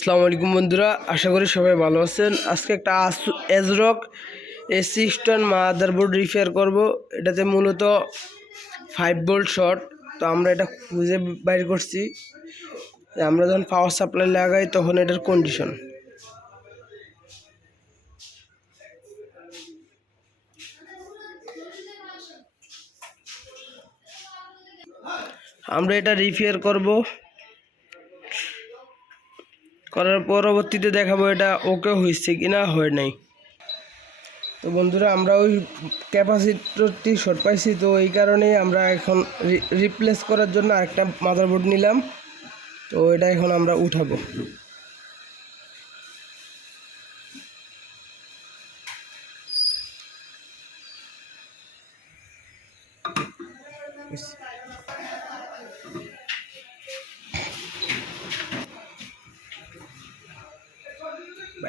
আসসালামু আলাইকুম বন্ধুরা, আশা করি সবাই ভালো আছেন। আজকে একটা Asrock H61M মাদারবোর্ড রিপেয়ার করব। এটাতে মূলত 5 ভোল্ট শর্ট। তো আমরা এটা খুঁজে বাইর করছি। আমরা যখন পাওয়ার সাপ্লাই লাগাই তখন এটার কন্ডিশন। আমরা এটা রিপেয়ার করব, করার পরবর্তীতে দেখাবো এটা ওকে হয়েছে কিনা হয় নাই। তো বন্ধুরা, আমরা ওই ক্যাপাসিটরটি শর্ট পাইছি, তো এই কারণেই আমরা এখন রিপ্লেস করার জন্য আরেকটা মাদারবোর্ড নিলাম। তো এটা এখন আমরা উঠাবো।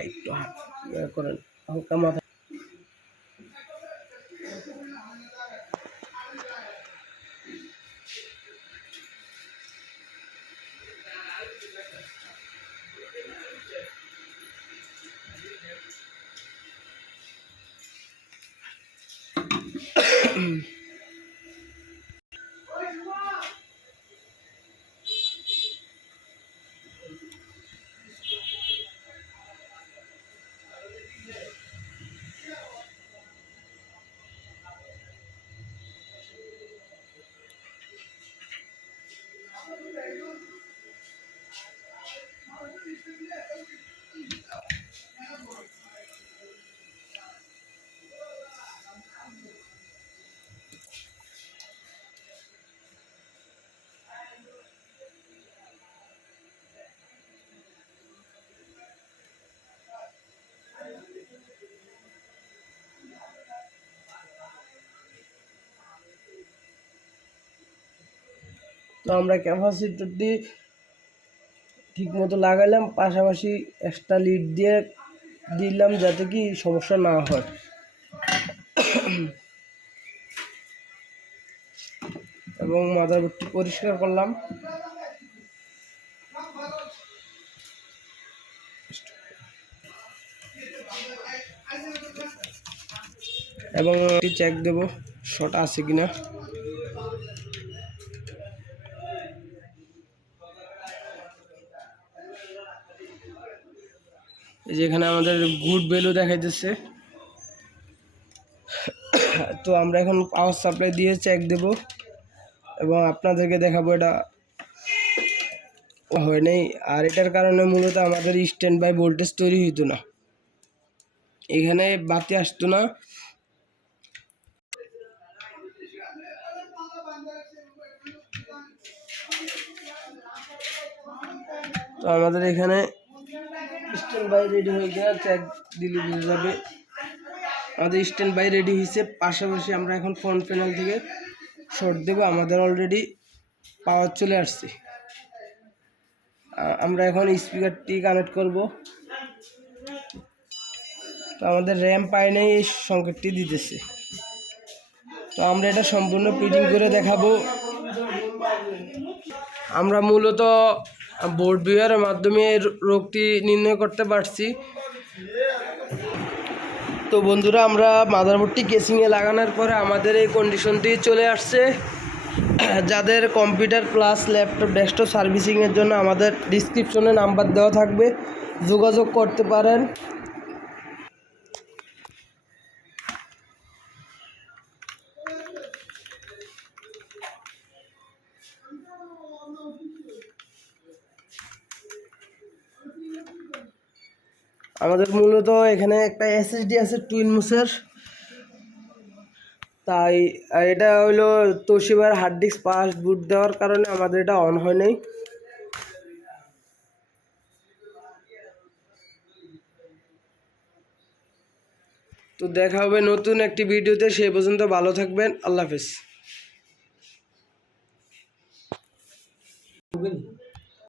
একটু করেন হালকা মাথা। তো আমরা ক্যাপাসিটরটি ঠিক মতো লাগাইলাম, পাশাপাশি এক্সট্রা লিড দিয়ে দিলাম যাতে কি সমস্যা না হয়। এবং মাদারবোর্ডটি পরিষ্কার করলাম। এবং চেক দেব শর্ট আছে কিনা। এই যে এখানে আমাদের গুড ভ্যালু দেখাইতেছে। তো আমরা এখন পাওয়ার সাপ্লাই দিয়ে চেক দেব এবং আপনাদেরকে দেখাবো এটা হয় নাই। আর এটার কারণে মূলত আমাদের স্ট্যান্ড বাই ভোল্টেজ তৈরি হইতো না, এখানে বাতি আসতো না। তো আমাদের এখানে স্ট্যান্ড বাই রেডি হয়ে গেছে, চেক দিলে বুঝে যাবে আমাদের স্ট্যান্ড বাই রেডি হয়েছে। পাশাপাশি আমরা এখন ফ্রন্ট প্যানেল থেকে শর্ট দেব। আমাদের অলরেডি পাওয়ার চলে আসছে। আমরা এখন স্পিকারটি কানেক্ট করব। তো আমাদের র্যাম পায় নাই, এই সংকেতটি দিতেছে। তো আমরা এটা সম্পূর্ণ ফিটিং করে দেখাবো। আমরা মূলত বোর্ড ভিউয়ারের মাধ্যমে রোগটি নির্ণয় করতে পারছি। তো বন্ধুরা, আমরা মাদারবোর্ডটি কেসিংয়ে লাগানোর পরে আমাদের এই কন্ডিশনটি চলে আসছে। যাদের কম্পিউটার প্লাস ল্যাপটপ ডেস্কটপ সার্ভিসিংয়ের জন্য আমাদের ডিসক্রিপশনে নাম্বার দেওয়া থাকবে, যোগাযোগ করতে পারেন। আমাদের মূলত এখানে একটা এসএসডি আছে টুইন মুসের, তাই এটা হলো তোশিবার হার্ড ডিস্ক পাস বুট দেওয়ার কারণে আমাদের এটা অন হয় নাই। তো দেখা হবে নতুন একটি ভিডিওতে, সেই পর্যন্ত ভালো থাকবেন। আল্লাহ হাফেজ।